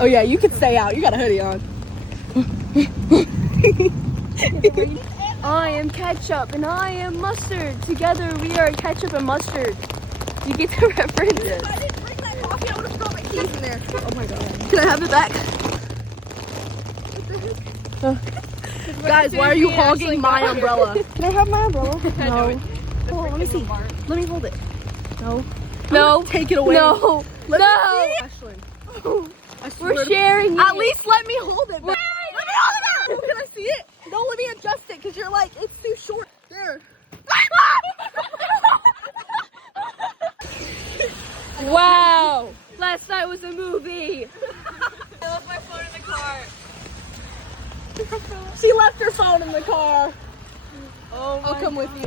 Oh yeah, you can stay out. You got a hoodie on. I am ketchup and I am mustard. Together we are ketchup and mustard. You get the references. If I didn't bring that coffee, I would have thrown my keys in there. Oh my god. Can I have it back? Guys, why are you hogging my umbrella? Can I have my umbrella? No. Oh, let me see. Let me hold it. No. No. Take it away. No. Let No. me see. Ashlyn. We're sharing it. At least let me hold it. Let me hold it out. Can I see it? No, let me adjust it because you're like, it's too short. There. Wow. Last night was a movie. I left my phone in the car. She left her phone in the car. Oh I'll come with you.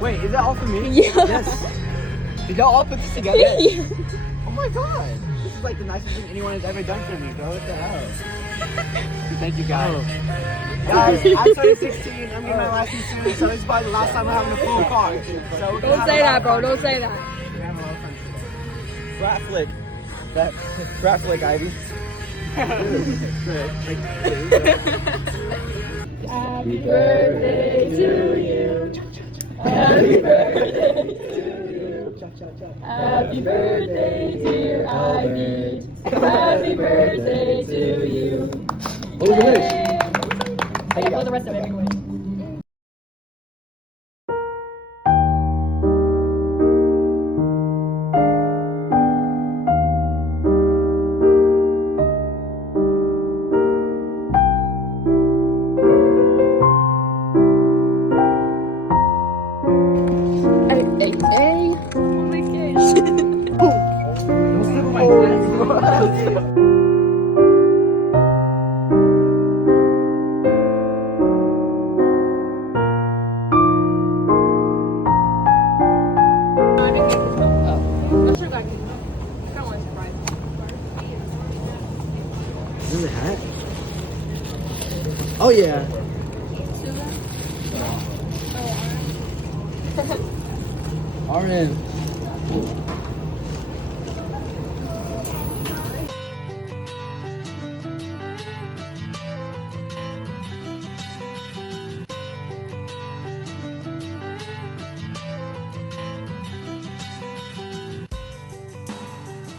Wait, is that all for me? Yeah. Yes. Did y'all all put this together? Yeah. Oh my god. This is like the nicest thing anyone has ever done for me, bro. What the hell? Thank you, guys. Guys, I'm 16. I'm getting my license soon, so this is probably the last time I'm having a full car. So Don't say that, bro. Don't say that. Frat flick. That frat flick, Ivy. Happy birthday to you. Happy birthday to you. Happy birthday, dear Ivy. Happy birthday to you. What was the wish? I can blow the rest of it anyway. Is this a hat? Oh yeah. RN.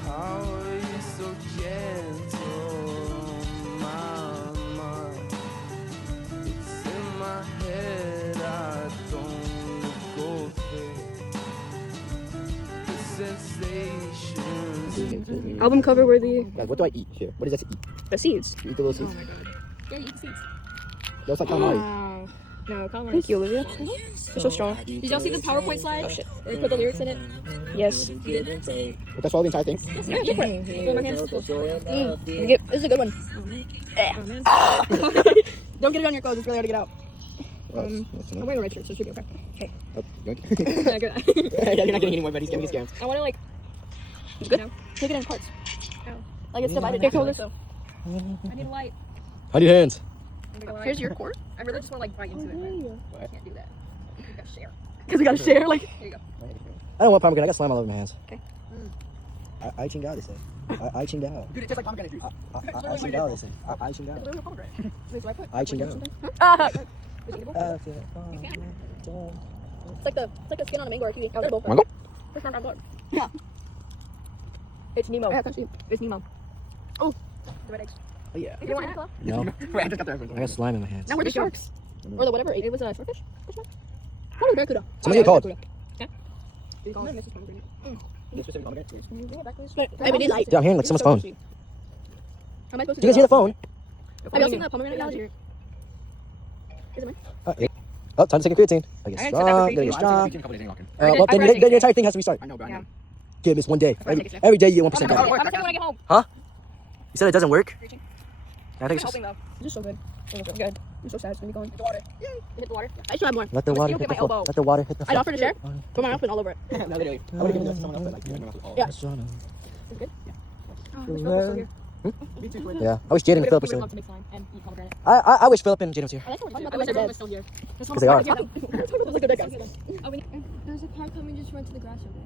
How are you so gentle, mama? It's in my head, I don't go there. The sensations. Album cover worthy. Guys, what do I eat here? What does that eat? The seeds. Eat the little seeds. Yeah, eat seeds. That's like calamari. Wow. No, calamari. Thank you, Olivia. You're so strong. Did y'all see the PowerPoint slide? Oh shit. They put the lyrics in it. Yes. But that's all the entire thing. Yeah, look for it. Hold my hands. This is a good one. Don't get it on your clothes. It's really hard to get out. That's I'm enough. wearing a red shirt, so it should be okay. Okay. Oh, yoink. Yeah, good. Yeah, you're not getting any more, buddy. He's getting scammed. I want to like. It's good. You know, Take it in parts. Oh. Like it's divided. Here, into hold it, this. so. I need a light. How do you hands? Here's your cord. I really just want to like bite into it. But I can't do that. You gotta share. Because we gotta share. Like. Here you go. I don't want pomegranate. I got slime all over my hands. Okay. I chinged out, they say. I chinged out. Dude, it tastes like pomegranate juice. I chinged out, they say. I chinged out. Literally a pomegranate. Wait, so I put. I chinged out. Is it edible? It's like the skin on a mango or a kiwi. Edible. Mango? It's not that good. Yeah. It's Nemo. Yeah, that's it's Nemo. The red eggs. Oh, yeah. You want it? No. Wait, I just got the reference. I got slime in my hands. Now where the sharks? Or the whatever. It was a swordfish? Which one? What was barracuda? Somebody get called. Yeah. Did you call it Mrs. Pomegranate? Can you bring it back, please? I really like Dude, I'm hearing like someone's phone. How am I supposed to Do you guys hear the phone? Have y'all seen the pomegranate analogy? Is it mine? Oh, time to take a creatine. I get I strong. accept Gotta get strong. I Well, did- then I the entire thing has to restart. I know, bro. I know. Give this one day. That's why I take a sip. Every day you get 1% Oh, better. my God. I'm gonna when I get home. You said it doesn't work? Reaching. I think it's I'm just... helping though. It's just so good. It's good. I'm so sad it's gonna be going. The water. Yay. Hit the water. I should have more. Let the Let's water see, hit my the floor. elbow. Let the water hit the I'd floor. offer to share. Put my mouth and all over it. No, literally. I would have given it to someone else, but like, my mouth was all. Yeah. Oh, I wish Philip was still here. Me too. Yeah, I wish Jaden and We Philip would were love still. to make slime and eat pomegranate. I wish Philip and Jaden was here. I like how we're talking I about wish the everyone dead. was still here. Because they are. Those are good guys. Oh, we need. There's a car coming, just run to the grass over there.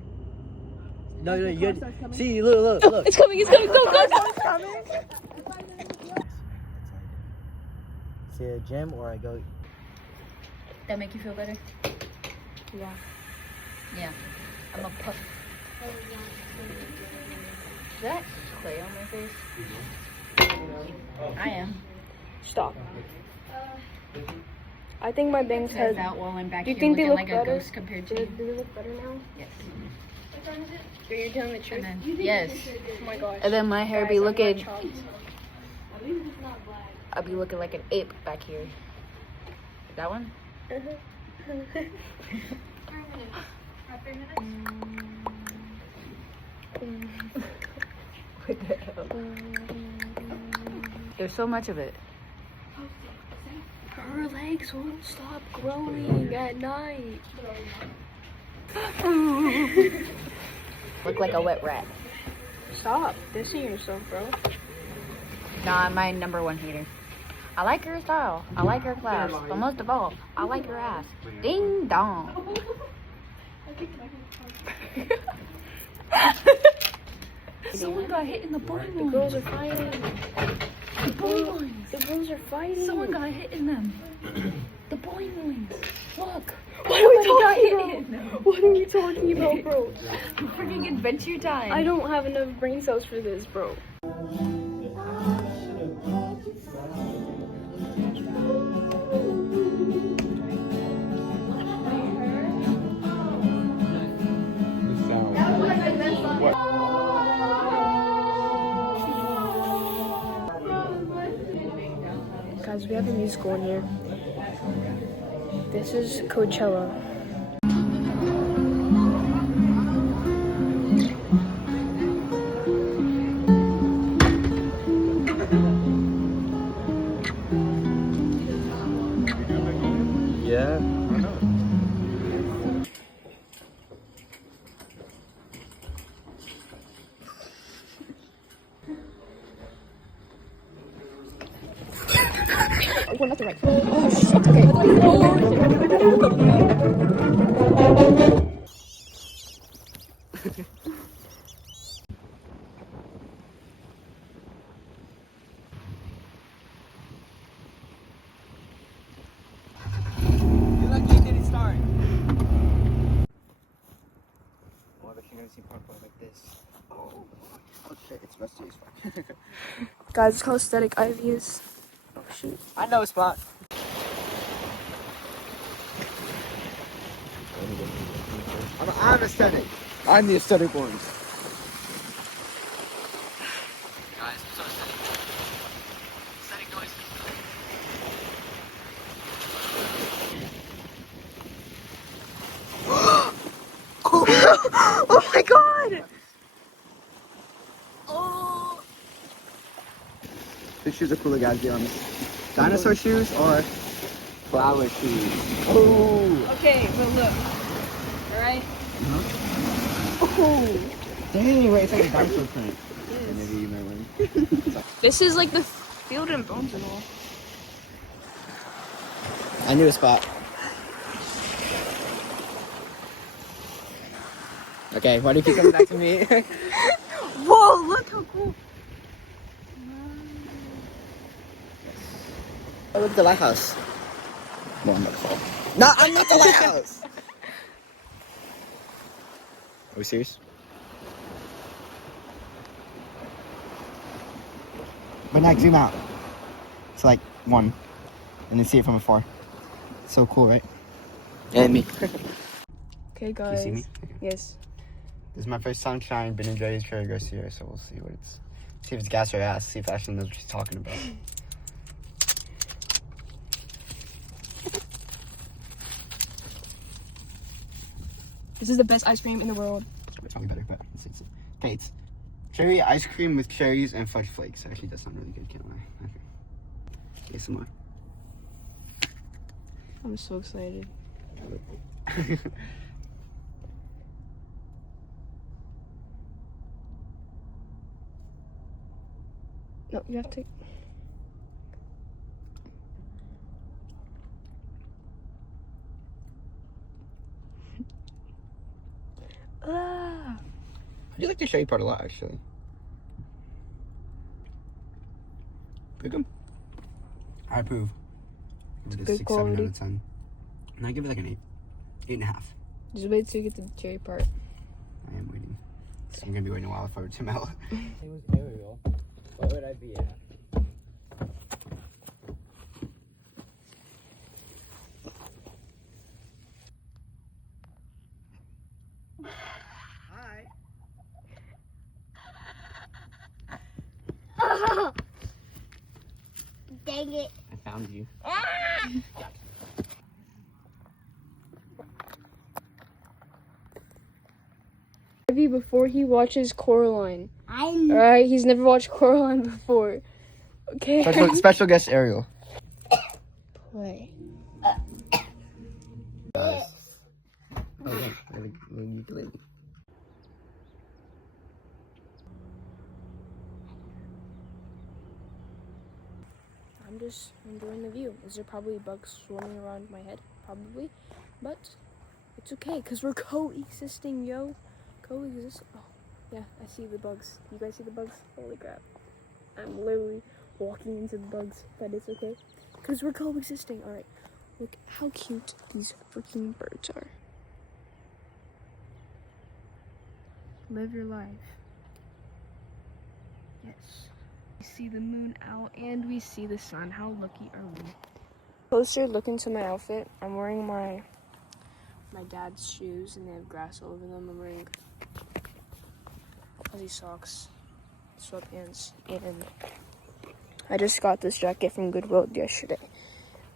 No, you see, look. It's coming, go. See a gym or I go. That make you feel better? Yeah. Yeah. I'm a puff. Is that clay on my face? I am. Stop. I think my bangs Turns have. out while I'm back Do you here think they looking look like better? a ghost compared to Do you. they look better now? Yes. So you're telling the truth? And then, yes. Oh my gosh. And then my hair Guys, be I'm looking. not chopped. I'll be looking like an ape back here. That one? What the hell? There's so much of it. Her legs won't stop growing at night. Look like a wet rat. Stop dissing yourself, bro. Nah, I'm my #1 hater. I like her style. I like her class. But most of all, I like her ass. Ding dong. Someone got hit in the bowling The girls are fighting. The bowling ones. The girls are fighting. Someone got hit in them. The bowling ones. Look. What are we Somebody got hit talking in them. about? What are you talking about, bro? Freaking Adventure Time. I don't have enough brain cells for this, bro. Guys, we have a musical in here. This is Coachella. Yeah. We're not the right. Oh shit. Okay. You're lucky you didn't start. Oh, I bet you're gonna see parkour like this. Oh shit, it's rusty as fuck. Guys, it's called Aesthetic Ideas. Oh shoot. I know a spot. I'm aesthetic. I'm the aesthetic ones. Guys, I'm so aesthetic. Aesthetic noise. Oh my god! These shoes are cooler, guys, be honest. Dinosaur shoes or flower shoes? Oh! Okay, but look. Alright? Oh. Dang, wait, it's like a dinosaur print. Maybe you might win. This is like the field and bones and all. I knew a spot. Okay, why do you keep coming back to me? Whoa, look how cool. Oh, look at the lighthouse. Well, I'm about to fall. No, I'm not the lighthouse! Are we serious? But now zoom out. It's like 1. And then see it from afar. So cool, right? And me. Okay, guys. see me? Yes. This is my first time trying Ben & Jerry's Cherry Garcia, so we'll see what it's... See if it's gas or ass, see if Ashley knows what she's talking about. This is the best ice cream in the world. It's probably better, but it's okay, it's cherry ice cream with cherries and fudge flakes. Actually, that sounds really good, can't lie. Okay. ASMR. I'm so excited. No, you have to. Ah. I do like the cherry part a lot, actually. Pick 'em. I approve. It's good 6, 7 quality. out of 10. And I give it like an 8. 8.5. Just wait till you get the cherry part. I am waiting. I'm gonna be waiting a while for it to melt. It was Ariel. What would I be at? Hi. Dang it. I found you. Before he watches Coraline. I'm Alright, he's never watched Coraline before. Okay. Special guest Ariel. Play. Okay. Little ukulele. I'm just enjoying the view. Is there probably bugs swarming around my head? Probably. But it's okay, because we're coexisting, yo. Coexist. Oh, yeah, I see the bugs. You guys see the bugs? Holy crap. I'm literally walking into the bugs, but it's okay. Because we're coexisting. Alright. Look how cute these freaking birds are. Live your life. Yes. We see the moon out and we see the sun. How lucky are we? Closer look into my outfit. I'm wearing my dad's shoes and they have grass all over them. I'm wearing fuzzy socks, sweatpants, and I just got this jacket from Goodwill yesterday.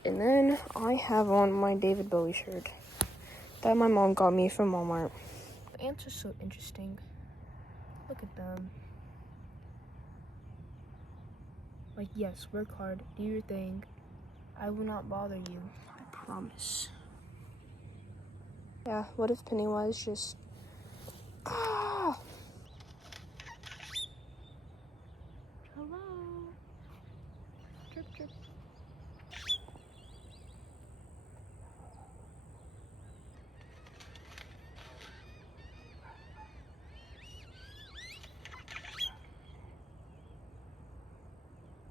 And then I have on my David Bowie shirt that my mom got me from Walmart. The ants are so interesting. Look at them. Like, yes, work hard, do your thing. I will not bother you. I promise. Yeah, what if Pennywise just... Ah! Hello? Chirp, chirp.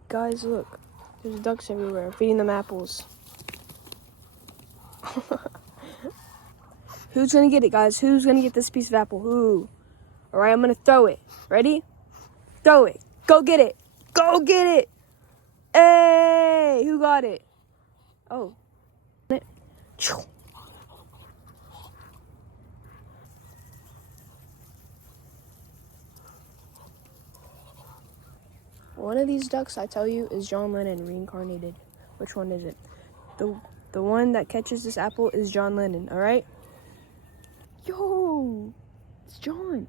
Guys, look. There's ducks everywhere. I'm feeding them apples. Who's gonna get it, guys? Who's gonna get this piece of apple? Who? Alright, I'm gonna throw it. Ready? Throw it. Go get it. Go get it. Hey! Who got it? Oh. One of these ducks, I tell you, is John Lennon reincarnated. Which one is it? The one that catches this apple is John Lennon, alright? Yo! It's John!